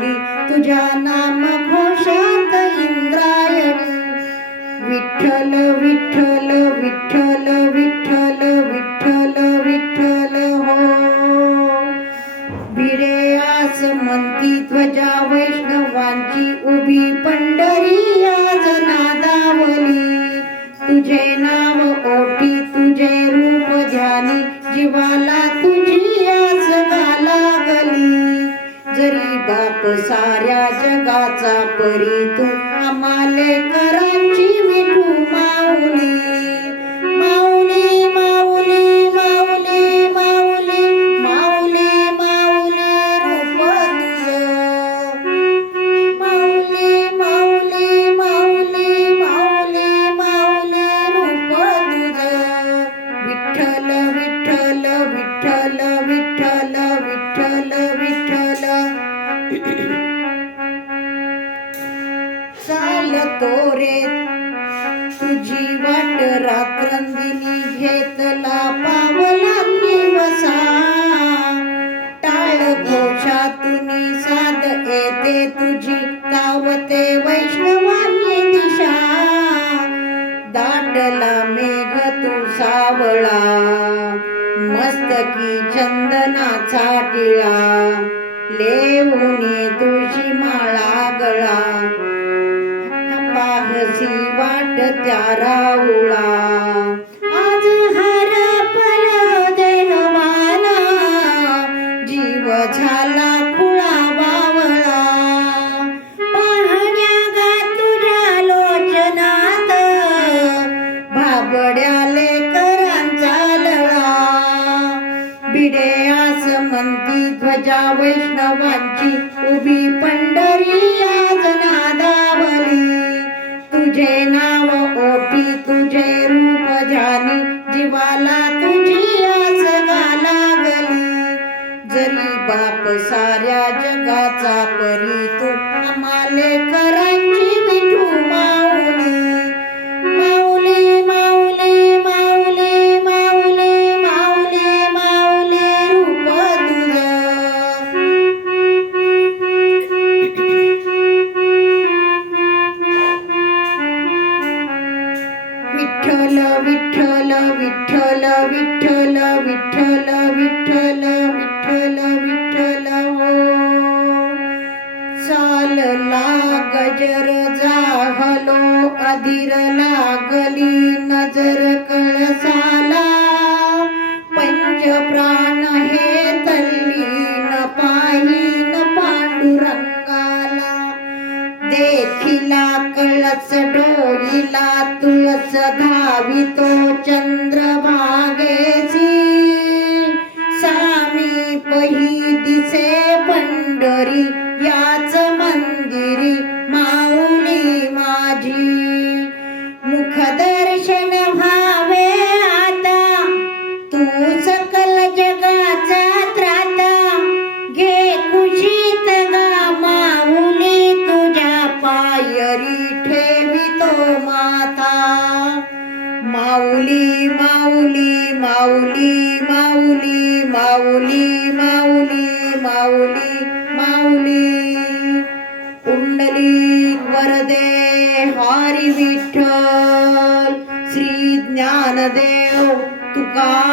माऊली तुझ्या नाम घोषात इंद्रायणी. विठ्ठल विठ्ठल विठ्ठल विठ्ठल विठ्ठल विठ्ठल हो. भिडे आस म्हणती ध्वजा वैष्णवांची उभी पंढरी आज नादावली. तुझे नाव ओठी तुझे रूप ध्यानी जीवाला तुझी आस लागली. जरी बाप साऱ्या जगाचा परी तू आम्हाले करांची विठू माऊली. माऊली माऊली माऊली माऊली माऊली माऊली रूप तुझं. माऊली माऊली माऊली माऊली माऊली रूप तुझं. विठ्ठल विठ्ठल विठ्ठल विठ्ठल विठ्ठल विठ्ठल. चालतो रे तुझी वाट रात्रंदिनी घेतला पावला दिवसा. टाळ घोषातून साध येते तुझी धावते वैष्णवांनी दिशा. दाटला मेघ तू सावळा मस्तकी चंदनाचा टिळा. लेवुनी तुझी माळा गळा पाहसी वाट त्या राऊळा. आज हरपल देहवाला जीव झाला खुळा बावळा. पाहण्या गा तुझ्या लोचनात भाबड्याले करांचा लळा. भिडे आस म्हणती ध्वजा वैष्णवांची उभी पंढरी आज नादावली. तुझे नाव ओठी तुझे रूप ध्यानी जीवाला तुझी आस लागली. जरी बाप साऱ्या जगाचा परी तू आम्हाले करांची विठू माऊली. माऊली माऊली माऊली माऊली माऊली माऊली रूप तुझं. विठ्ठल विठ्ठल विठ्ठल विठ्ठल विठ्ठल विठ्ठल विठ्ठल विठ्ठल हो. चालला गजर जाहलो अधीर लागली नजर कळसाला. पंच प्राण हे तल्लीन पाहीन पांडुरंगाला. देखिला कळस डोईला तुळस धावितो चंद्रभागेसी. सामीपही दिसे पंढरी याच मंदिरी माऊली माझी. मुखदर्शन व्हावे आता तू सकल जगाचा त्राता. घे कुशीत गा माऊली तुझ्या पायरी ठेवितो माता. माऊली माऊली माऊली माऊली माऊली माऊली माऊली माऊली. कुंडलिक वरदे हरी विठ्ठल श्री ज्ञानदेव तुकाराम.